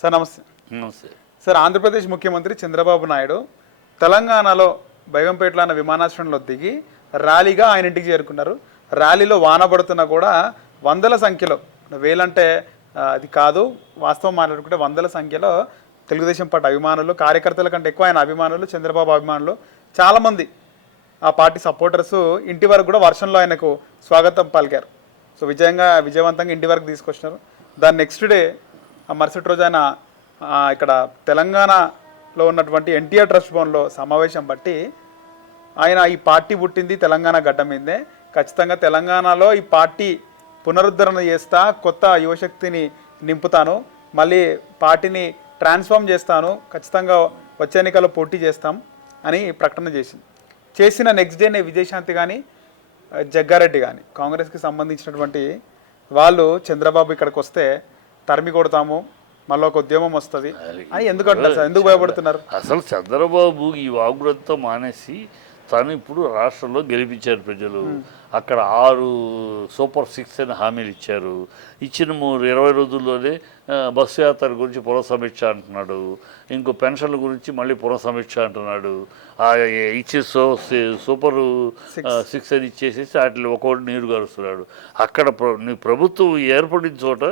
Sir నమస్తే. నమస్తే. Sir, Andhra Pradesh ముఖ్యమంత్రి చంద్రబాబు నాయుడు తెలంగాణలో బేగంపేటలో అన్న విమానాశ్రయంలో దిగి ర్యాలీగా ఆయన ఇంటికి చేరుకున్నారు. ర్యాలీలో వాన పడుతున్నా కూడా వందల సంఖ్యలో, వేలంటే అది కాదు, వాస్తవం మాట్లాడుకుంటే వందల సంఖ్యలో తెలుగుదేశం పార్టీ అభిమానులు, కార్యకర్తల కంటే ఎక్కువ ఆయన అభిమానులు, చంద్రబాబు అభిమానులు చాలామంది ఆ పార్టీ సపోర్టర్స్ ఇంటి వరకు కూడా వర్షంలో ఆయనకు స్వాగతం పలికారు. సో విజయవంతంగా ఇంటి వరకు తీసుకొచ్చినారు. దాని నెక్స్ట్ డే ఆ మరుసటి రోజు ఆయన ఇక్కడ తెలంగాణలో ఉన్నటువంటి ఎన్టీఆర్ ట్రస్ట్ భవన్లో సమావేశం బట్టి ఆయన ఈ పార్టీ పుట్టింది తెలంగాణ గడ్డ మీదే, ఖచ్చితంగా తెలంగాణలో ఈ పార్టీ పునరుద్ధరణ చేస్తా, కొత్త యువశక్తిని నింపుతాను, మళ్ళీ పార్టీని ట్రాన్స్ఫార్మ్ చేస్తాను, ఖచ్చితంగా వచ్చే ఎన్నికల్లో పోటీ చేస్తాం అని ప్రకటన చేసిన నెక్స్ట్ డేనే విజయశాంతి కానీ జగ్గారెడ్డి కానీ కాంగ్రెస్కి సంబంధించినటువంటి వాళ్ళు చంద్రబాబు ఇక్కడికి వస్తే తరిమి కొడతాము, మళ్ళీ ఒక ఉద్యమం వస్తుంది అని ఎందుకంటారు సార్? ఎందుకు భయపడుతున్నారు? అసలు చంద్రబాబు ఈ వాగుడంతా మానేసి తను ఇప్పుడు రాష్ట్రంలో గెలిపించారు ప్రజలు. అక్కడ 6 సూపర్ 6 అని హామీలు ఇచ్చారు. ఇచ్చిన 20 రోజుల్లోనే బస్సు యాత్ర గురించి పునఃసమీక్ష అంటున్నాడు, ఇంకో పెన్షన్ల గురించి మళ్ళీ పునఃసమీక్ష అంటున్నాడు. ఇచ్చే సూపర్ 6 అని ఇచ్చేసేసి వాటిని ఒక్కొక్కటి నీరు గారుస్తున్నాడు. అక్కడ ప్రభుత్వం ఏర్పడిన చోట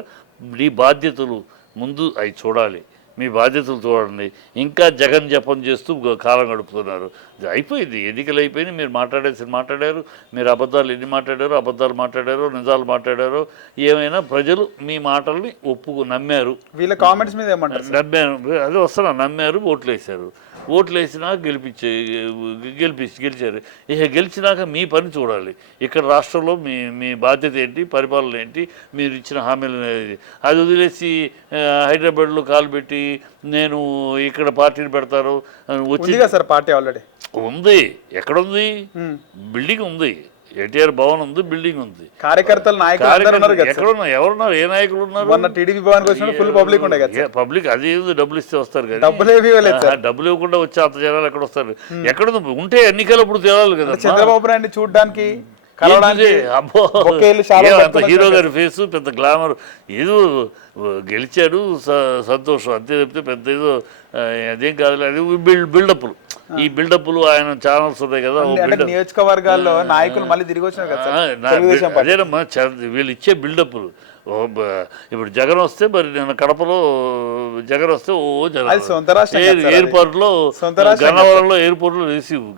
నీ బాధ్యతలు ముందు అవి చూడాలి, మీ బాధ్యతలు చూడండి. ఇంకా జగన్ జపం చేస్తూ కాలం గడుపుతున్నారు. అయిపోయింది, ఎన్నికలు అయిపోయినాయి. మీరు మాట్లాడారు, మీరు అబద్ధాలు మాట్లాడారో నిజాలు మాట్లాడారో ఏమైనా ప్రజలు మీ మాటల్ని నమ్మారు. వీళ్ళ కామెంట్స్ మీద ఏమంటారు? నమ్మారు, అదే వస్తున్నా, నమ్మారు, ఓట్లు వేసినాక గెలిచారు. ఇక గెలిచినాక మీ పని చూడాలి. ఇక్కడ రాష్ట్రంలో మీ బాధ్యత ఏంటి, పరిపాలన ఏంటి, మీరు ఇచ్చిన హామీలు అది వదిలేసి హైదరాబాద్లో కాలు పెట్టి నేను ఇక్కడ పార్టీని పెడతారు వచ్చింది కదా సార్. పార్టీ ఆల్రెడీ ఉంది, ఎక్కడుంది? బిల్డింగ్ ఉంది, ఎన్టీఆర్ భవన్ ఉంది, బిల్డింగ్ ఉంది. కార్యకర్తలు ఎక్కడున్నారు? ఎవరున్నారు? ఏ నాయకులు ఉన్నారు? టీడీపీ భవన్ ఫుల్ పబ్లిక్ ఉండే కదా. పబ్లిక్ అది డబ్బులు ఇస్తే వస్తారు కదా. డబ్బులు ఇవ్వకుండా వచ్చి అంత జనాలు ఎక్కడ వస్తారు? ఎక్కడ ఉంటే ఎన్నికలు అప్పుడు తేలాలి కదా. చంద్రబాబు నాయుడు చూడడానికి అబ్బో, అంత హీరో గారి ఫేసు పెద్ద గ్లామర్, ఏదో గెలిచాడు సంతోషం అంతే చెప్తే పెద్ద ఏదో అదేం కాదు. అది బిల్డప్లు, ఈ బిల్డప్లు ఆయన ఛానల్స్ ఉన్నాయి కదా, నియోజకవర్గాల్లో నాయకులు మళ్ళీ తిరిగి వచ్చినారు. అదేనమ్మా వీళ్ళు ఇచ్చే బిల్డప్లు. ఇప్పుడు జగన్ వస్తే మరి నేను కడపలో జగన్ వస్తే ఎయిర్పోర్ట్లో గన్నవరంలో ఎయిర్పోర్ట్లో రిసీవ్.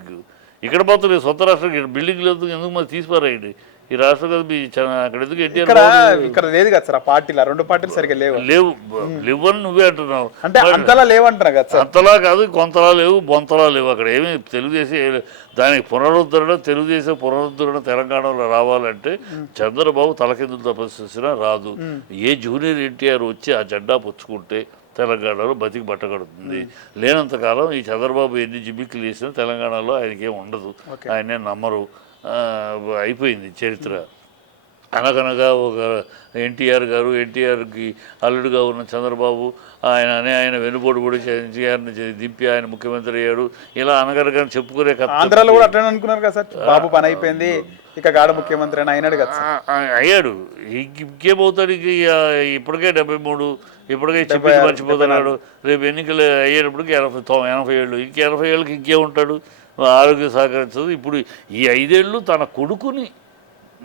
ఇక్కడ పోతుంది సొంత రాష్ట్రం, బిల్డింగ్ లేదు ఎందుకు మరి తీసిపారాయండి. ఈ రాష్ట్రం కదా అక్కడ ఎందుకు ఇక్కడ లేదు కదా సార్. ఆ పార్టీలు 2 పార్టీలు సరిగ్గా లేవని నువ్వే అంటున్నావు. అంటే అంతలా లేవంటున్నా కదా. అంతలా కాదు, కొంతలా లేవు, బొంతలా లేవు. అక్కడ ఏమి తెలుగుదేశం దానికి తెలుగుదేశం పునరుద్ధరణ తెలంగాణలో రావాలంటే చంద్రబాబు తలకిందులు తపస్సినా రాదు. ఏ జూనియర్ ఎన్టీఆర్ వచ్చి ఆ జెండా పుచ్చుకుంటే తెలంగాణలో బతికి బట్టగడుతుంది. లేనంతకాలం ఈ చంద్రబాబు ఎన్ని జిమ్మిక్కులు చేసినా తెలంగాణలో ఆయనకేం ఉండదు, ఆయనే నమ్మరు. అయిపోయింది చరిత్ర. అనగనగా ఒక ఎన్టీఆర్కి అల్లుడుగా ఉన్న చంద్రబాబు ఆయన వెనుబోడు కూడా ఎన్టీఆర్ని దింపి ఆయన ముఖ్యమంత్రి అయ్యాడు. ఇలా అనగనగా చెప్పుకునే కథ. ఆంధ్రాలో కూడా అట్లనే అనుకున్నారు కదా సార్, బాబు పని అయిపోయింది ఇక గాడ ముఖ్యమంత్రి అని అయినాడు కదా. అయ్యాడు, ఇంకేమవుతాడు? ఇప్పటికే 73, ఇప్పటికే చెప్పి మర్చిపోతున్నాడు. రేపు ఎన్నికలు అయ్యేటప్పటికి 80 ఏళ్ళు, 80 ఏళ్ళకి ఇంకేముంటాడు? ఆరోగ్యం సహకరించదు. ఇప్పుడు ఈ 5 ఏళ్ళు తన కొడుకుని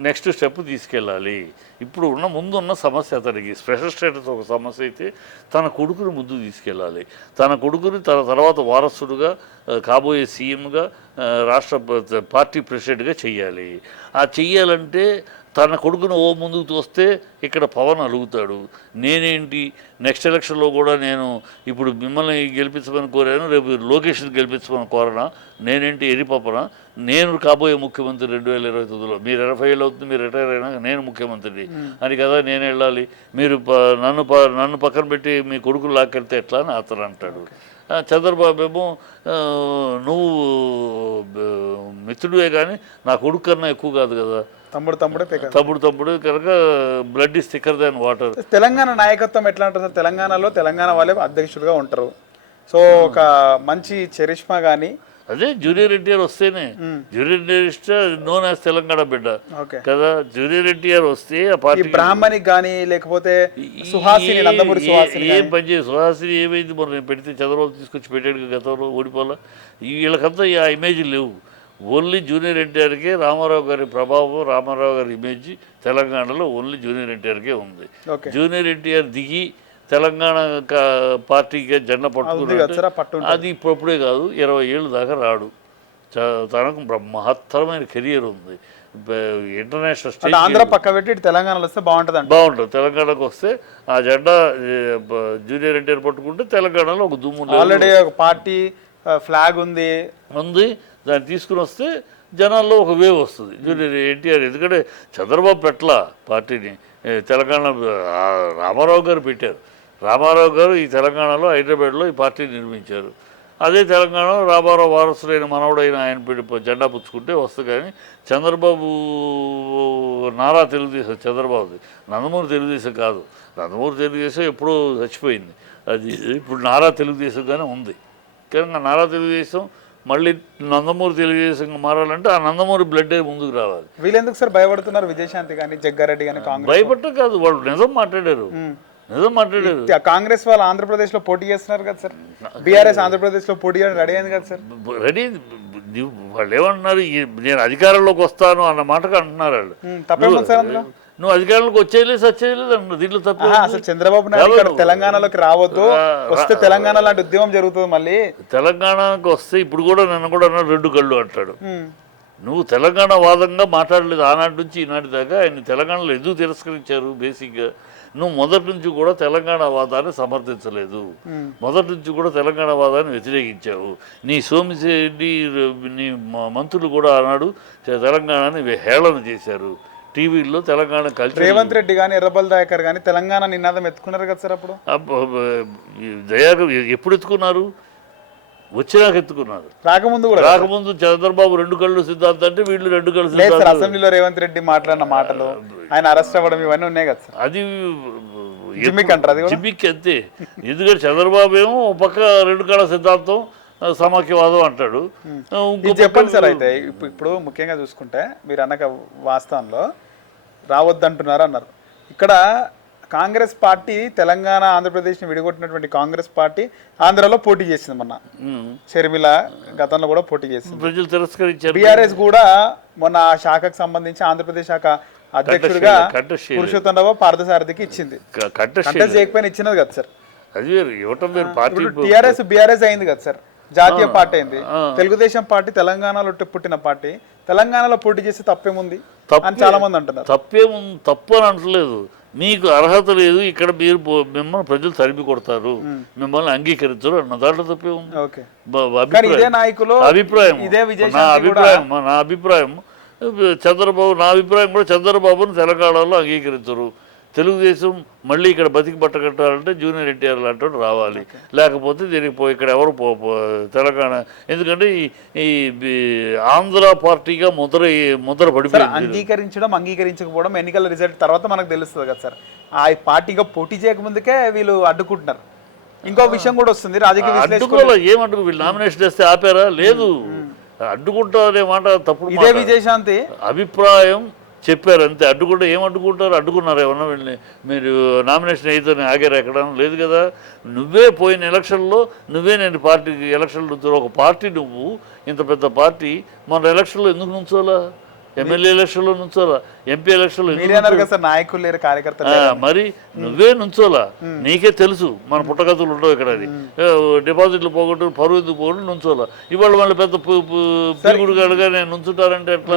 నెక్స్ట్ స్టెప్ తీసుకెళ్ళాలి. ఇప్పుడు ముందున్న సమస్య అతనికి స్పెషల్ స్టేటస్ ఒక సమస్య అయితే తన కొడుకుని ముందుకు తీసుకెళ్ళాలి. తన కొడుకుని తన తర్వాత వారసుడుగా కాబోయే సీఎంగా రాష్ట్ర పార్టీ ప్రెసిడెంట్గా చెయ్యాలి. ఆ చెయ్యాలంటే తన కొడుకును ముందుకు తోస్తే ఇక్కడ పవన్ అలుగుతాడు. నేనేంటి నెక్స్ట్ ఎలక్షన్లో కూడా నేను ఇప్పుడు మిమ్మల్ని గెలిపించమని కోరాను, రేపు లోకేష్ని గెలిపించమని కోరనా? నేనేంటి ఎరిపప్పనా? నేను కాబోయే ముఖ్యమంత్రి 2029లో. మీరు 80 ఏళ్ళు అవుతుంది, మీరు రిటైర్ అయినా నేను ముఖ్యమంత్రి అని కదా నేను వెళ్ళాలి. మీరు నన్ను పక్కన పెట్టి మీ కొడుకులు లాక్కెళ్తే ఎట్లా అని అతను అంటాడు. చంద్రబాబు ఏమో నువ్వు మిత్రుడివే కానీ నా కొడుకు కన్నా ఎక్కువ కాదు కదా, తమ్ముడు కనుక blood is thicker than water. Telangana నాయకత్వం ఎట్లా అంటారు సార్? తెలంగాణలో తెలంగాణ వాళ్ళే అధ్యక్షులుగా ఉంటారు. సో ఒక మంచి చరిష్మా కానీ అదే జూనియర్ ఎన్టీఆర్ వస్తేనే junior NTR known as Telangana బిడ్డ ఓకే కదా. జూనియర్ ఎన్టీఆర్ వస్తే ఆ పార్టీ బ్రాహ్మణి కానీ లేకపోతే సుహాసిని నందమూరి సుహాసిని ఏం పని చేసి సుహాసిని ఏమైంది మరి నేను పెడితే చంద్రబాబు తీసుకొచ్చి పెట్టాడు గతంలో ఓడిపోలా. వీళ్ళకంతా ఆ ఇమేజ్ లేవు. ఓన్లీ జూనియర్ ఎన్టీఆర్కే రామారావు గారి ప్రభావం, రామారావు గారి ఇమేజ్ తెలంగాణలో ఓన్లీ జూనియర్ ఎన్టీఆర్కే ఉంది. ఓకే జూనియర్ ఎన్టీఆర్ దిగి తెలంగాణ పార్టీకి జెండా పట్టుకున్నాడు. అది ఇప్పుడే కాదు, 20 ఏళ్ళు దాకా రాడు. తనకు మహత్తరమైన కెరియర్ ఉంది. ఇంటర్నేషనల్ స్టేజ్ ఆంధ్ర పక్క పెట్టి తెలంగాణలో వస్తే బాగుంటుంది. తెలంగాణకు వస్తే ఆ జెండా జూనియర్ ఎన్టీఆర్ పట్టుకుంటే తెలంగాణలో ఒక దుమ్ము ఆల్రెడీ ఒక పార్టీ ఫ్లాగ్ ఉంది. దాన్ని తీసుకుని వస్తే జనాల్లో ఒక వేవ్ వస్తుంది జూనియర్ ఎన్టీఆర్. ఎందుకంటే చంద్రబాబు పెట్టలా పార్టీని, తెలంగాణ రామారావు గారు పెట్టారు. రామారావు గారు ఈ తెలంగాణలో హైదరాబాద్లో ఈ పార్టీని నిర్మించారు. అదే తెలంగాణలో రామారావు వారసుడైన మనవడైన ఆయన జెండా పుచ్చుకుంటే వస్తుంది. కానీ చంద్రబాబు నారా తెలుగుదేశం చంద్రబాబుది, నందమూరి తెలుగుదేశం కాదు. నందమూరి తెలుగుదేశం ఎప్పుడూ చచ్చిపోయింది. అది ఇప్పుడు నారా తెలుగుదేశంగానే ఉంది. కానీ నారా తెలుగుదేశం మళ్ళీ నందమూరి తెలుగుదేశంగా మారాలంటే ఆ నందమూరి బ్లడ్ ముందుకు రావాలి. వీళ్ళెందుకు సార్ భయపడుతున్నారు? విజయశాంతి కానీ జగ్గారెడ్డి కానీ కాంగ్రెస్ భయపడ్డ కాదు, వాళ్ళు నిజం మాట్లాడారు. కాంగ్రెస్ వాళ్ళు ఆంధ్రప్రదేశ్ లో పోటీ చేస్తున్నారు కదా సార్. బీఆర్ఎస్ ఆంధ్రప్రదేశ్ లో పోటీ చేయడం రెడీ అయింది కదా సార్. రెడీ వాళ్ళు ఏమంటున్నారు, నేను అధికారంలోకి వస్తాను అన్న మాటకు అంటున్నారు వాళ్ళు. తప్పేమో సార్ అందులో? నువ్వు అధికారంలోకి వచ్చేయలేదు సచ్చేయలేదు అన్నారు. దీంట్లో తప్ప అసలు చంద్రబాబు నాయుడు తెలంగాణలోకి రావద్దు, వస్తే తెలంగాణ లాంటి ఉద్యమం జరుగుతుంది. మళ్ళీ తెలంగాణకు వస్తే ఇప్పుడు కూడా నన్ను కూడా అన్నాడు 2 కళ్ళు అంటాడు. నువ్వు తెలంగాణ వాదంగా మాట్లాడలేదు ఆనాటి నుంచి ఈనాటి దాకా. ఆయన తెలంగాణలో ఎందుకు తిరస్కరించారు? బేసిక్గా నువ్వు మొదటి నుంచి కూడా తెలంగాణ వాదాన్ని సమర్థించలేదు. మొదటి నుంచి కూడా తెలంగాణ వాదాన్ని వ్యతిరేకించావు. నీ సోమిశెడ్డి, నీ మంత్రులు కూడా ఆనాడు తెలంగాణని హేళన చేశారు. టీవీల్లో తెలంగాణ కలిసి రేవంత్ రెడ్డి కానీ ఎర్రబల్ దయాకర్ కానీ తెలంగాణ నినాదం ఎత్తుకున్నారు కదా సార్. అప్పుడు దయాకర్ ఎప్పుడు ఎత్తుకున్నారు? వచ్చినాక ఎత్తుకున్నారు. రాకముందు చంద్రబాబు 2 కళ్ళు సిద్ధాంతం అంటే వీళ్ళు 2 కళ్ళు సిద్ధాంతం. అసెంబ్లీలో రేవంత్ రెడ్డి మాట్లాడిన మాటలు, ఆయన అరెస్ట్ అవ్వడం ఇవన్నీ ఉన్నాయి కదా సార్. అది జిమ్మిక్ అంటారు. జిమ్మిక్ అంతే. ఎందుకంటే చంద్రబాబు ఏమో పక్క 2 కళ్ళ సిద్ధాంతం సమాఖ్యవాదం అంటాడు. చెప్పండి సార్. అయితే ఇప్పుడు ముఖ్యంగా చూసుకుంటే మీరు అన్నక వాస్తవంలో రావద్దంటున్నారు అన్నారు. ఇక్కడ కాంగ్రెస్ పార్టీ తెలంగాణ ఆంధ్రప్రదేశ్ని విడగొట్టినటువంటి కాంగ్రెస్ పార్టీ ఆంధ్రాలో పోటీ చేసింది. మొన్న షర్మిల గతంలో కూడా పోటీ చేసింది, ప్రజలు తిరస్కరించారు. బీఆర్ఎస్ కూడా మొన్న ఆ శాఖకు సంబంధించి ఆంధ్రప్రదేశ్ శాఖ అధ్యక్షుడిగా పురుషోత్తమరావు పార్థసారథికి ఇచ్చింది. చేయకపోయినా ఇచ్చినది కదా సార్. అది ఇవ్వటం వేరు. పార్టీ టీఆర్ఎస్ బీఆర్ఎస్ అయింది కదా సార్, జాతీయ పార్టీ అయింది. తెలుగుదేశం పార్టీ తెలంగాణలో పుట్టిన పార్టీ తెలంగాణలో పోటీ చేసి తప్పేముంది అని చాలా మంది అంటున్నారు. తప్పు అని అంటలేదు. మీకు అర్హత లేదు, ఇక్కడ మీరు మిమ్మల్ని ప్రజలు తరిమి కొడతారు, మిమ్మల్ని అంగీకరించరు అన్న దాంట్లో తప్పే ఉంది. అభిప్రాయం నా అభిప్రాయం కూడా చంద్రబాబును తెలంగాణలో అంగీకరించరు. తెలుగుదేశం మళ్ళీ ఇక్కడ బతికి పట్టకట్టాలంటే జూనియర్ ఎన్టీఆర్ లాంటి రావాలి. లేకపోతే దీనికి ఇక్కడ ఎవరు తెలంగాణ, ఎందుకంటే ఈ ఆంధ్ర పార్టీగా ముద్ర పడిపోయింది. అంగీకరించకపోవడం ఎన్నికల రిజల్ట్ తర్వాత మనకు తెలుస్తుంది కదా సార్. ఆ పార్టీగా పోటీ చేయకముందుకే వీళ్ళు అడ్డుకుంటున్నారు. ఇంకో విషయం కూడా వస్తుంది రాజకీయ. ఏమంటారు వీళ్ళు నామినేషన్ చేస్తే ఆపారా? లేదు, అడ్డుకుంటారనే మాట తప్పుడు. ఇదే విజయశాంతి అభిప్రాయం చెప్పారు అంతే. అడ్డుకుంటే ఏం అడ్డుకుంటారు? అడ్డుకున్నారు ఏమన్నా వీళ్ళని? మీరు నామినేషన్ అయితే ఆగారు ఎక్కడ? లేదు కదా. నువ్వే పోయిన ఎలక్షన్లో నేను పార్టీకి ఎలక్షన్లు ఒక పార్టీ, నువ్వు ఇంత పెద్ద పార్టీ మన ఎలక్షన్లో ఎందుకు నుంచోలా? ఎమ్మెల్యే ఎలక్షన్లో నుంచోలా, ఎంపీ ఎలక్షన్లో నాయకులు లేరు, కార్యకర్తలు. మరి నువ్వే నుంచోలా? నీకే తెలుసు మన పుట్టగతులు ఉండవు ఇక్కడ. అది డిపాజిట్లు పోగొట్టు పరువు ఎందుకు పోగొట్టు నుంచోలా? ఇవాళ వాళ్ళు పెద్ద పీగుడుగాడుగా నేను నుంచుంటారంటే ఎట్లా?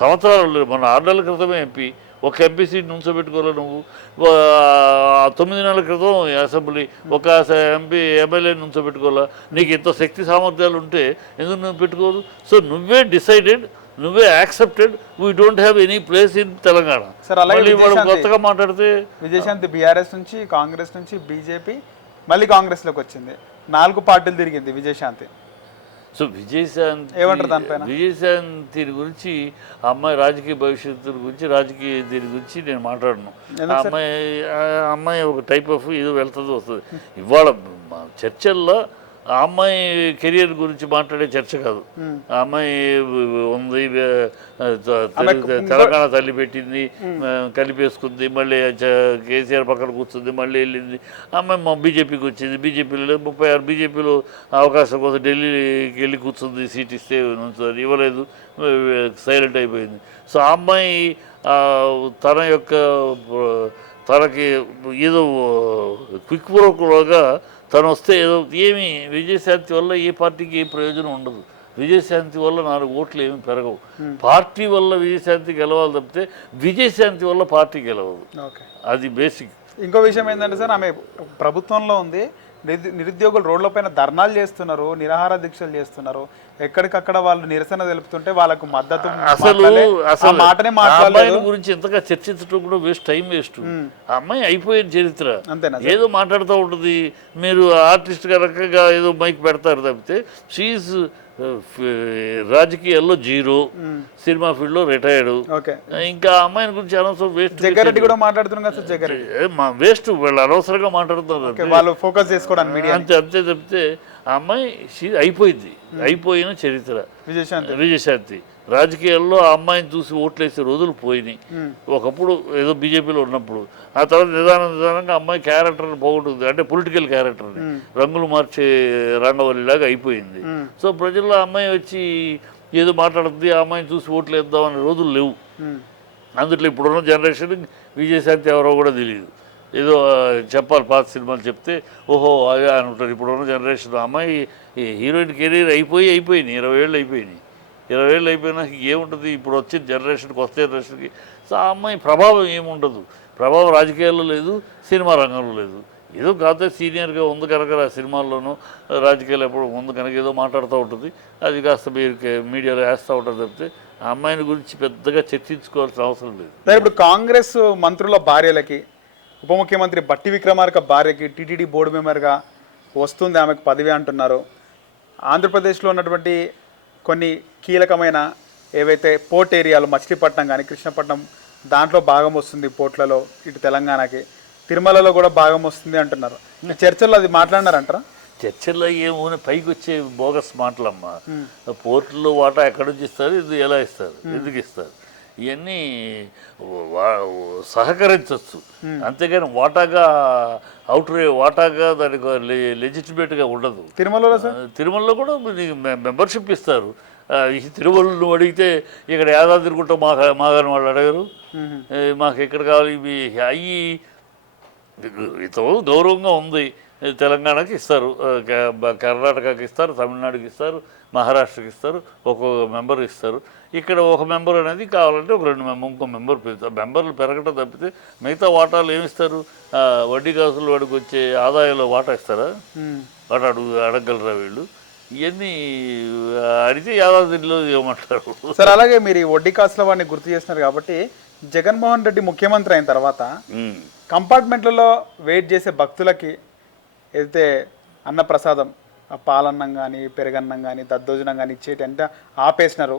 సంవత్సరాలు మన 6 నెలల క్రితమే ఎంపీ, ఒక ఎంపీ సీట్ నుంచోబెట్టుకోవాలి నువ్వు. 9 నెలల క్రితం అసెంబ్లీ ఒక ఎమ్మెల్యే నుంచోబెట్టుకోవాలా? నీకు ఇంత శక్తి సామర్థ్యాలు ఉంటే ఎందుకు నువ్వు పెట్టుకోదు? సో నువ్వే డిసైడెడ్, నువ్వే accepted, we don't have any place in Telangana. కొత్తగా మాట్లాడితే విజయశాంతి బీఆర్ఎస్ నుంచి, కాంగ్రెస్ నుంచి బీజేపీ, మళ్ళీ కాంగ్రెస్లోకి వచ్చింది. 4 పార్టీలు తిరిగింది విజయశాంతి. సో విజయశాంతి గురించి, ఆ అమ్మాయి రాజకీయ భవిష్యత్తు గురించి, దీని గురించి నేను మాట్లాడను. ఆ అమ్మాయి ఒక టైప్ ఆఫ్ ఇది వెళ్తుంది వస్తుంది. ఇవాళ చర్చల్లో ఆ అమ్మాయి కెరియర్ గురించి మాట్లాడే చర్చ కాదు. ఆ అమ్మాయి ఉంది, తెలంగాణ తల్లి పెట్టింది, కలిపేసుకుంది, మళ్ళీ కేసీఆర్ పక్కన కూర్చుంది, మళ్ళీ వెళ్ళింది. ఆ అమ్మాయి మా బీజేపీకి వచ్చింది, బీజేపీలో 36 బీజేపీలో అవకాశం కోసం ఢిల్లీకి వెళ్ళి కూర్చుంది, సీట్ ఇస్తే నుంచుంది, ఇవ్వలేదు, సైలెంట్ అయిపోయింది. సో ఆ అమ్మాయి తన యొక్క తనకి ఏదో క్విక్ వర్క్లోగా తను వస్తే ఏదో ఏమి విజయశాంతి వల్ల ఏ పార్టీకి ఏ ప్రయోజనం ఉండదు. విజయశాంతి వల్ల 4 ఓట్లు ఏమి పెరగవు. పార్టీ వల్ల విజయశాంతి గెలవాలి తప్పితే విజయశాంతి వల్ల పార్టీ గెలవదు. అది బేసిక్. ఇంకో విషయం ఏంటంటే సార్, ఆమె ప్రభుత్వంలో ఉంది, నిరుద్యోగులు రోడ్లపైన ధర్నాలు చేస్తున్నారు, నిరాహార దీక్షలు చేస్తున్నారు, ఎక్కడికక్కడ వాళ్ళు నిరసన తెలుపుతుంటే వాళ్ళకు మద్దతు మాటనే మాట్లాడలేదు. గురించి ఎంతగా చర్చించడం కూడా వేస్ట్, టైం వేస్ట్. ఆ అమ్మాయి అయిపోయిన చరిత్ర ఏదో మాట్లాడుతూ ఉంటుంది. మీరు ఆర్టిస్ట్ రకంగా ఏదో మైక్ పెడతారు తప్పితే షీఈ్ రాజకీయాల్లో 0, సినిమా ఫీల్డ్ లో రిటైర్డ్. ఇంకా అమ్మాయిని గురించి అనవసరం వేస్ట్. జగ్గారెడ్డి కూడా మాట్లాడుతున్నారు కదా సార్, వేస్ట్, వాళ్ళు అనవసరంగా మాట్లాడుతున్నారు, వాళ్ళు ఫోకస్ చేసుకోవడానికి. అంతే తప్పితే ఆ అమ్మాయి అయిపోయిన చరిత్ర విజయశాంతి. రాజకీయాల్లో ఆ అమ్మాయిని చూసి ఓట్లేసే రోజులు పోయినాయి. ఒకప్పుడు ఏదో బీజేపీలో ఉన్నప్పుడు, ఆ తర్వాత నిదానంగా అమ్మాయి క్యారెక్టర్ని పోగొట్టుకుంది, అంటే పొలిటికల్ క్యారెక్టర్ని రంగులు మార్చే రంగవల్లిలాగా అయిపోయింది. సో ప్రజల్లో అమ్మాయి వచ్చి ఏదో మాట్లాడుతుంది, ఆ అమ్మాయిని చూసి ఓట్లు వేద్దామనే రోజులు లేవు. అందుట్లో ఇప్పుడున్న జనరేషన్ విజయశాంతి ఎవరో కూడా తెలియదు. ఏదో చెప్పాలి, పాత సినిమాలు చెప్తే ఓహో అదే అని ఉంటారు. ఇప్పుడున్న జనరేషన్ అమ్మాయి హీరోయిన్ కెరీర్ అయిపోయినాయి, 20 ఏళ్ళు అయిపోయినాయి. 20 ఏళ్ళు అయిపోయినాక ఏముంటుంది ఇప్పుడు వచ్చిన జనరేషన్కి, వస్తే జనరేషన్కి. సో ఆ అమ్మాయి ప్రభావం ఏముండదు. ప్రభావం రాజకీయాల్లో లేదు, సినిమా రంగంలో లేదు. ఏదో కాకపోతే సీనియర్గా ఉంది కనుక ఆ సినిమాల్లోనూ రాజకీయాలు ఎప్పుడు ఉంది కనుక ఏదో మాట్లాడుతూ ఉంటుంది, అది కాస్త మీరు మీడియాలో వేస్తూ ఉంటుంది తప్పితే ఆ అమ్మాయిని గురించి పెద్దగా చర్చించుకోవాల్సిన అవసరం లేదు. ఇప్పుడు కాంగ్రెస్ మంత్రుల భార్యలకి, ఉప ముఖ్యమంత్రి బట్టి విక్రమార్క భార్యకి టీటీడీ బోర్డు మెంబర్గా వస్తుంది ఆమెకు పదవి అంటున్నారు. ఆంధ్రప్రదేశ్లో ఉన్నటువంటి కొన్ని కీలకమైన ఏవైతే పోర్ట్ ఏరియాలు, మచిలీపట్నం కానీ కృష్ణపట్నం, దాంట్లో భాగం వస్తుంది పోర్ట్లలో, ఇటు తెలంగాణకి, తిరుమలలో కూడా భాగం వస్తుంది అంటున్నారు. చర్చల్లో అది మాట్లాడినారంటారా? చర్చల్లో ఏమో పైకి వచ్చే బోగస్ మాటలమ్మా. పోర్టులో వాటా ఎక్కడి నుంచి ఇస్తారు, ఇది ఎలా ఇస్తారు, ఎందుకు ఇస్తారు, ఇవన్నీ సహకరించవచ్చు. అంతేగాని వాటాగా దానికి లెజిటిమేట్గా ఉండదు. తిరుమలలో కూడా మెంబర్షిప్ ఇస్తారు. తిరుమలను అడిగితే ఇక్కడ యాదాద్రిగుట్ట మాగాని వాళ్ళు అడగరు, మాకు ఎక్కడ కావాలి, అయ్యి ఇంత గౌరవంగా ఉంది. తెలంగాణకి ఇస్తారు, కర్ణాటకకి ఇస్తారు, తమిళనాడుకి ఇస్తారు, మహారాష్ట్రకి ఇస్తారు, ఒక్కొక్క మెంబర్ ఇస్తారు. ఇక్కడ ఒక మెంబర్ అనేది కావాలంటే ఒక 2 ఇంకో మెంబర్ పెరుగుతారు. మెంబర్లు పెరగటం తప్పితే మిగతా వాటాలు ఏమిస్తారు? వడ్డీ కాసులు వాడికి వచ్చే ఆదాయంలో వాటా ఇస్తారా? వాటా అడగలరా వీళ్ళు? ఇవన్నీ అడిగితే యాదాద్రిలో ఇవ్వమంటారు సార్. అలాగే మీరు ఈ వడ్డీ కాసుల వాడిని గుర్తు చేస్తున్నారు కాబట్టి, జగన్మోహన్ రెడ్డి ముఖ్యమంత్రి అయిన తర్వాత కంపార్ట్మెంట్లలో వెయిట్ చేసే భక్తులకి ఏదైతే అన్నప్రసాదం, పాలన్నం కానీ పెరుగన్నం కానీ దద్దోజనం కానీ ఇచ్చేటి అంటే ఆపేసినారు.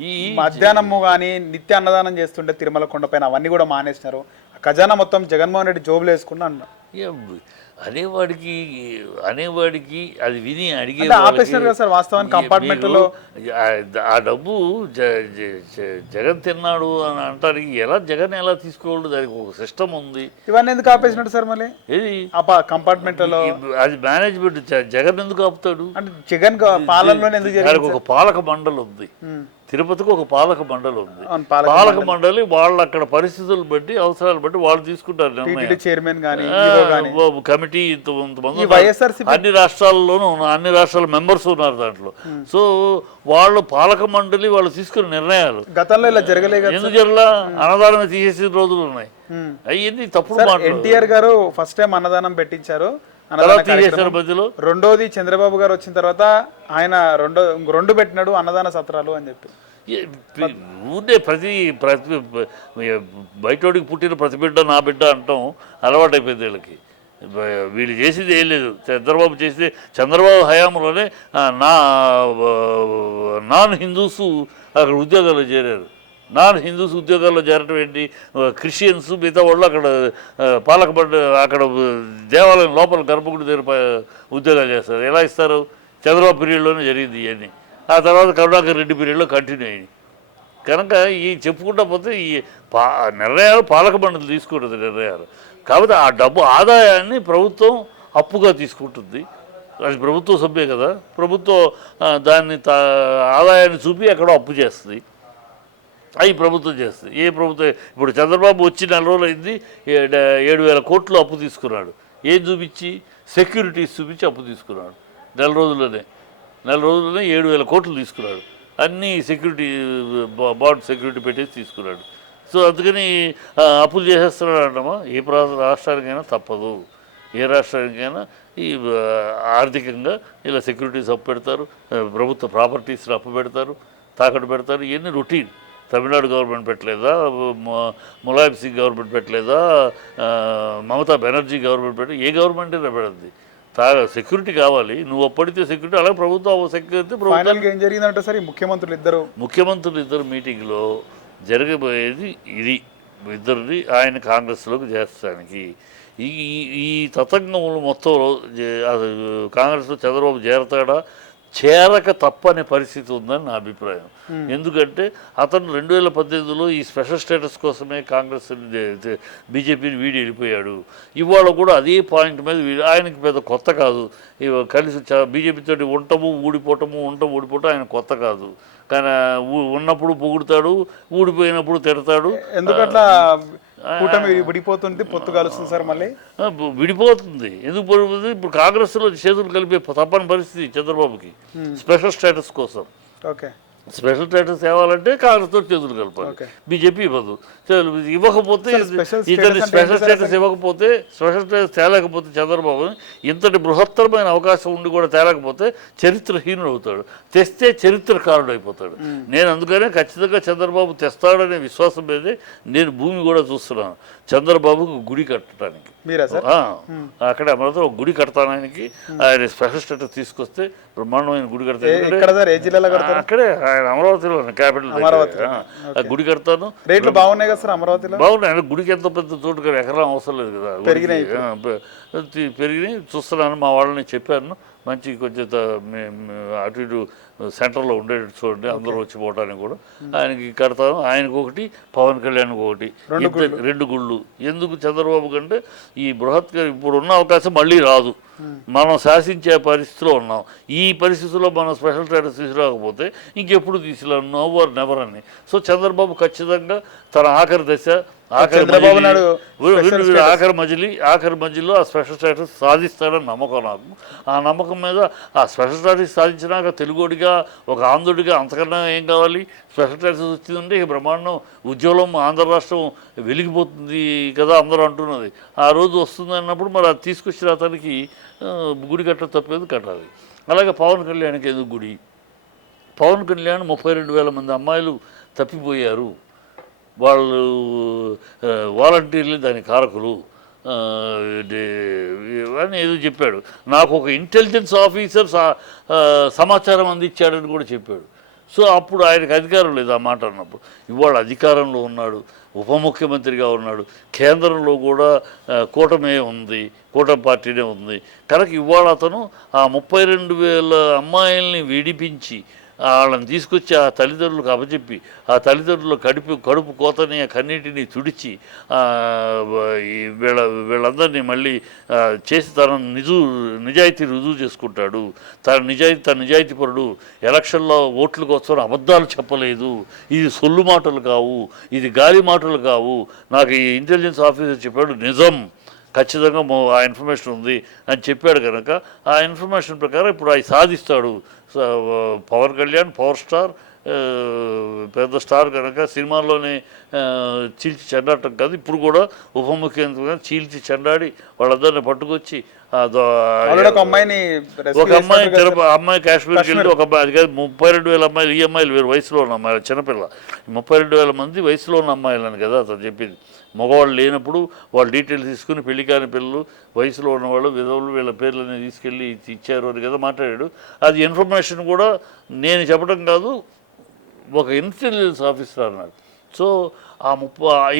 ఈ మధ్యాహ్నము కానీ నిత్య అన్నదానం చేస్తుంటే తిరుమల కొండపైన అవన్నీ కూడా మానేసినారు. ఖజానా మొత్తం జగన్మోహన్ రెడ్డి జోబులు వేసుకున్నా అన్నారు. అనేవాడికి అది విని అడిగే కంపార్ట్మెంట్లో ఆ డబ్బు జగన్ తిన్నాడు అని అంటానికి జగన్ ఎలా తీసుకోవాలి? దానికి ఒక సిస్టమ్ ఉంది. ఇవన్నీ ఎందుకు ఆపేసినట్టు సార్? మళ్ళీ ఏది కంపార్ట్మెంట్లో అది మేనేజ్మెంట్. జగన్ ఎందుకు ఆపుతాడు అంటే జగన్ పాలనలో ఎందుకు? ఒక పాలక మండలి ఉంది, తిరుపతికి ఒక పాలక మండలి ఉంది. పాలక మండలి వాళ్ళు అక్కడ పరిస్థితులు బట్టి, అవసరాలు బట్టి వాళ్ళు తీసుకుంటారు నిర్ణయం. చైర్మన్ కానీ కమిటీ ఇంతమంది అన్ని రాష్ట్రాల్లోనూ అన్ని రాష్ట్రాల మెంబర్స్ ఉన్నారు దాంట్లో. సో వాళ్ళు పాలక మండలి వాళ్ళు తీసుకున్న నిర్ణయాలు గతంలో ఇలా జరగలేదు. ఎందుకు జరగలా? అన్నదానం తీసేసిన రోజులు ఉన్నాయి. అయ్యింది తప్పుడు మాట. ఎన్టీఆర్ గారు ఫస్ట్ టైం అన్నదానం పెట్టించారు, రెండోది చంద్రబాబు గారు వచ్చిన తర్వాత ఆయన 2 పెట్టినాడు అన్నదాన సత్రాలు అని చెప్పి. ఊరినే ప్రతి బయటోడికి పుట్టిన ప్రతి బిడ్డ నా బిడ్డ అంటాం అలవాటైపోయింది వీళ్ళకి. వీళ్ళు చేసేది ఏం లేదు. చంద్రబాబు చేసేది, చంద్రబాబు హయాంలోనే నాన్ హిందూస్ అక్కడ ఉద్యోగాలు చేరారు. నాన్ హిందూస్ ఉద్యోగాల్లో చేరటం ఏంటి? క్రిస్టియన్స్ మిగతా వాళ్ళు అక్కడ పాలకమండలి అక్కడ దేవాలయం లోపల గర్భగుడి దగ్గర ఉద్యోగాలు చేస్తారు. ఎలా ఇస్తారు? చంద్రబాబు పీరియడ్లోనే జరిగింది ఇవన్నీ. ఆ తర్వాత కరుణాకర్ రెడ్డి పీరియడ్లో కంటిన్యూ అయ్యింది. కనుక ఈ చెప్పుకుంటా పోతే ఈ నిర్ణయాలు పాలక మండలి తీసుకుంటుంది నిర్ణయాలు. కాబట్టి ఆ డబ్బు ఆదాయాన్ని ప్రభుత్వం అప్పుగా తీసుకుంటుంది. అది ప్రభుత్వ సభ్యే కదా, ప్రభుత్వం దాన్ని ఆదాయాన్ని చూపి ఎక్కడో అప్పు చేస్తుంది. అవి ప్రభుత్వం చేస్తుంది. ఏ ప్రభుత్వం? ఇప్పుడు చంద్రబాబు వచ్చి 4 రోజులు అయింది, 7,000 కోట్లు అప్పు తీసుకున్నాడు. ఏం చూపించి? సెక్యూరిటీస్ చూపించి అప్పు తీసుకున్నాడు. 4 రోజుల్లోనే 7,000 కోట్లు తీసుకున్నాడు. అన్నీ సెక్యూరిటీ బాండ్ సెక్యూరిటీ పెట్టేసి తీసుకున్నాడు. సో అందుకని అప్పులు చేసేస్తున్నాడు అంటామా? ఏ రాష్ట్రానికైనా తప్పదు. ఏ రాష్ట్రానికైనా ఈ ఆర్థికంగా ఇలా సెక్యూరిటీస్ అప్పు పెడతారు, ప్రభుత్వ ప్రాపర్టీస్ని అప్పు పెడతారు, తాకట్టు పెడతారు. ఇవన్నీ రొటీన్. తమిళనాడు గవర్నమెంట్ పెట్టలేదా? ములాయం సింగ్ గవర్నమెంట్ పెట్టలేదా? మమతా బెనర్జీ గవర్నమెంట్ పెట్టలేదు. ఏ గవర్నమెంట్ అయినా పెడుతుంది. సెక్యూరిటీ కావాలి. నువ్వు అప్పడితే సెక్యూరిటీ, అలాగే ప్రభుత్వం సెక్యూరిటీ. ఏం జరిగిందంటే సార్, ముఖ్యమంత్రులు ఇద్దరు మీటింగ్లో జరగబోయేది ఇది. ఇద్దరిని ఆయన కాంగ్రెస్లోకి చేర్చడానికి ఈ తతంగములు మొత్తంలో కాంగ్రెస్లో చంద్రబాబు చేరతాడా? చేరక తప్పనే పరిస్థితి ఉందని నా అభిప్రాయం. ఎందుకంటే అతను 2018లో ఈ స్పెషల్ స్టేటస్ కోసమే కాంగ్రెస్ బీజేపీని వీడి వెళ్ళిపోయాడు. ఇవాళ కూడా అదే పాయింట్ మీద ఆయనకి పెద్ద కొత్త కాదు. కలిసి బీజేపీతో ఉండటము ఊడిపోవటం ఆయన కొత్త కాదు. కానీ ఉన్నప్పుడు పొగుడుతాడు, ఊడిపోయినప్పుడు తిడతాడు. ఎందుకట్లా కూటమి విడిపోతుంది, పొత్తు కలుస్తుంది సార్? మళ్ళీ విడిపోతుంది. ఎందుకు పడిపోతుంది? ఇప్పుడు కాంగ్రెస్లో చేతులు కలిపే తప్పని పరిస్థితి చంద్రబాబుకి స్పెషల్ స్టేటస్ కోసం. ఓకే, స్పెషల్ స్టేటస్ ఇవ్వాలంటే కాంగ్రెస్తో చేతులు కలపాలి. బీజేపీ ఇవ్వదు. ఇవ్వకపోతే ఇతని స్పెషల్ స్టేటస్ ఇవ్వకపోతే, స్పెషల్ స్టేటస్ తేలేకపోతే చంద్రబాబు ఇంతటి బృహత్తరమైన అవకాశం ఉండి కూడా తేలేకపోతే చరిత్రహీనుడు అవుతాడు. తెస్తే చరిత్రకారుడు అయిపోతాడు. నేను అందుకనే ఖచ్చితంగా చంద్రబాబు తెస్తాడనే విశ్వాసం మీదే నేను భూమి కూడా చూస్తున్నాను. చంద్రబాబుకు గుడి కట్టడానికి అక్కడే అమరావతిలో ఒక గుడి కడతాను ఆయనకి. ఆయన స్పెషల్ స్టేటస్ తీసుకొస్తే బ్రహ్మాండమైన గుడి కడతాను. అక్కడే ఆయన అమరావతిలో క్యాపిటల్ గుడి కడతాను. రేట్లు బాగున్నాయి కదా సార్ అమరావతిలో? బాగున్నాయి. ఆయన గుడికి ఎంత పెద్ద చోటు కదా, ఎకరం అవసరం లేదు కదా. పెరిగినాయి చూస్తున్నాను. మా వాళ్ళని చెప్పాను, మంచి కొంచెం అటు ఇటు సెంటర్లో ఉండేటట్టు చూడండి, అందరూ వచ్చి పోవటానికి కూడా. ఆయనకి కడతాను. ఆయనకు ఒకటి, పవన్ కళ్యాణ్కి ఒకటి, 2 గుళ్ళు. ఎందుకు? చంద్రబాబు కంటే ఈ ఇప్పుడు ఉన్న అవకాశం మళ్ళీ రాదు. మనం శాసించే పరిస్థితిలో ఉన్నాం. ఈ పరిస్థితుల్లో మనం స్పెషల్ స్టేటస్ తీసుకురాకపోతే ఇంకెప్పుడు తీసుకురాను, నోవర్ నెవర్ అని. సో చంద్రబాబు ఖచ్చితంగా తన ఆఖరి దశ, ఆఖరి మధ్యలో ఆ స్పెషల్ స్టేటస్ సాధిస్తాడని నమ్మకం నాకు. ఆ నమ్మకం మీద ఆ స్పెషల్ స్టేటస్ సాధించినాక తెలుగుడిగా, ఒక ఆంధ్రుడిగా అంతకన్నా ఏం కావాలి? స్పెషల్ స్టేటస్ వచ్చిందంటే ఇక బ్రహ్మాండం, ఉజ్వలం, ఆంధ్ర రాష్ట్రం వెలిగిపోతుంది కదా అందరూ అంటున్నది. ఆ రోజు వస్తుంది అన్నప్పుడు మరి అది తీసుకొచ్చిన అతనికి గుడి కట్టడం తప్పేది, కట్టాలి. అలాగే పవన్ కళ్యాణ్కి ఎందుకు గుడి? పవన్ కళ్యాణ్ 32,000 మంది అమ్మాయిలు తప్పిపోయారు, వాళ్ళు వాలంటీర్లు దాని కారకులు అని ఏదో చెప్పాడు. నాకు ఒక ఇంటెలిజెన్స్ ఆఫీసర్ సమాచారం అందించాడని కూడా చెప్పాడు. సో అప్పుడు ఆయనకు అధికారం లేదు ఆ మాట అన్నప్పుడు. ఇవాళ అధికారంలో ఉన్నాడు, ఉప ముఖ్యమంత్రిగా ఉన్నాడు, కేంద్రంలో కూడా కూటమే ఉంది, కూటమి పార్టీనే ఉంది. కనుక ఇవాళ అతను ఆ 32,000 అమ్మాయిల్ని విడిపించి వాళ్ళని తీసుకొచ్చి ఆ తల్లిదండ్రులకు అప్పచెప్పి, ఆ తల్లిదండ్రుల కడుపు కోతని, కన్నీటిని తుడిచి వీళ్ళందరినీ మళ్ళీ చేసి తన నిజాయితీ రుజువు చేసుకుంటాడు. తన నిజాయితీ పరుడు. ఎలక్షన్లో ఓట్ల కోసం అబద్ధాలు చెప్పలేదు, ఇది సొల్లు మాటలు కావు, ఇది గాలి మాటలు కావు, నాకు ఈ ఇంటెలిజెన్స్ ఆఫీసర్ చెప్పాడు నిజం, ఖచ్చితంగా ఆ ఇన్ఫర్మేషన్ ఉంది అని చెప్పాడు. కనుక ఆ ఇన్ఫర్మేషన్ ప్రకారం ఇప్పుడు అవి సాధిస్తాడు. పవన్ కళ్యాణ్ పవర్ స్టార్, పెద్ద స్టార్ కనుక సినిమాల్లోనే చీల్చి చెండాటం కాదు, ఇప్పుడు కూడా ఉప ముఖ్యమంత్రిగా చీల్చి చెండాడి వాళ్ళందరినీ పట్టుకొచ్చి ఒక అమ్మాయి కాశ్మీర్కి వెళ్ళి, ఒక అమ్మాయి, అది కాదు 32,000 అమ్మాయిలు. ఈ అమ్మాయిలు వేరు, వయసులో ఉన్న అమ్మాయిలు, చిన్నపిల్ల. 32,000 మంది వయసులో ఉన్న అమ్మాయిలని కదా అతను చెప్పింది. మగవాళ్ళు లేనప్పుడు వాళ్ళ డీటెయిల్స్ తీసుకుని పెళ్లి కాని పిల్లలు, వయసులో ఉన్నవాళ్ళు, విధవులు, వీళ్ళ పేర్లని తీసుకెళ్ళి ఇచ్చారు అని కదా మాట్లాడాడు. అది ఇన్ఫర్మేషన్ కూడా నేను చెప్పడం కాదు, ఒక ఇంటెలిజెన్స్ ఆఫీసర్ అన్నాడు. సో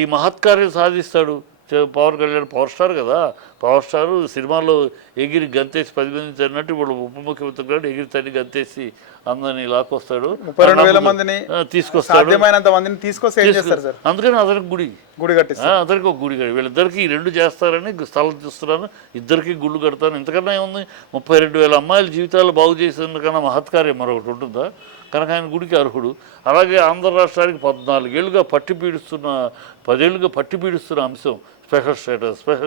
ఈ మహత్కార్యం సాధిస్తాడు పవన్ కళ్యాణ్. పవర్ స్టార్ కదా, పవర్ స్టార్ సినిమాలో ఎగిరి గంతేసి 10 మంది తరినట్టు ఇప్పుడు ఉప ముఖ్యమంత్రి కూడా ఎగిరి తల్లి గంతేసి అందరినీ లాక్కొస్తాడు, 32,000 మందిని తీసుకొస్తాడు, సాధ్యమైనంత మందిని తీసుకొస్తే ఏం చేస్తారు సార్? అందుకని అతనికి గుడి కట్టిస్తారు. అతనికి ఒక గుడి కట్టి వీళ్ళిద్దరికి 2 చేస్తారని స్థలం చూస్తున్నాను, ఇద్దరికి గుళ్ళు కడతాను. ఇంతకన్నా ఏముంది? 32,000 అమ్మాయిల జీవితాలు బాగు చేసిన కన్నా మహత్కార్యం మరొకటి ఉంటుందా? కనుక ఆయన గుడికి అర్హుడు. అలాగే ఆంధ్ర రాష్ట్రానికి 14 ఏళ్ళుగా పట్టి పీడిస్తున్న 10 ఏళ్ళుగా పట్టి పీడిస్తున్న అంశం స్పెషల్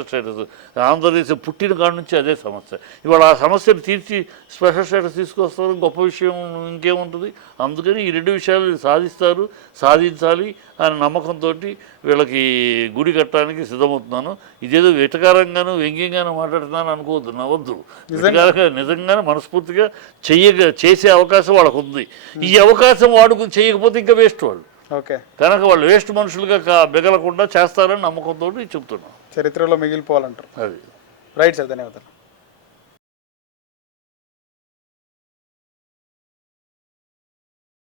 స్టేటస్. ఆంధ్రదేశం పుట్టిన కాడ నుంచి అదే సమస్య. ఇవాళ ఆ సమస్యను తీర్చి స్పెషల్ స్టేటస్ తీసుకొస్తారు, గొప్ప విషయం ఇంకేముంటుంది. అందుకని ఈ 2 విషయాలు సాధించాలి అనే నమ్మకంతో వీళ్ళకి గుడి కట్టడానికి సిద్ధమవుతున్నాను. ఇదేదో వెటకారంగాను వ్యంగ్యంగాను మాట్లాడుతున్నాను అనుకోవద్దు, నవ్వద్దు. వెటకారంగా నిజంగానే మనస్ఫూర్తిగా చేసే అవకాశం వాళ్ళకు ఉంది. ఈ అవకాశం వాడుకుని చేయకపోతే ఇంకా వేస్ట్ వాళ్ళు. ఓకే, కనుక వాళ్ళు వేస్ట్ మనుషులుగా మిగలకుండా చేస్తారని నమ్మకంతో చెప్తున్నాను. చరిత్రలో మిగిలిపోవాలంటారు. అది రైట్ సార్, ధన్యవాదాలు.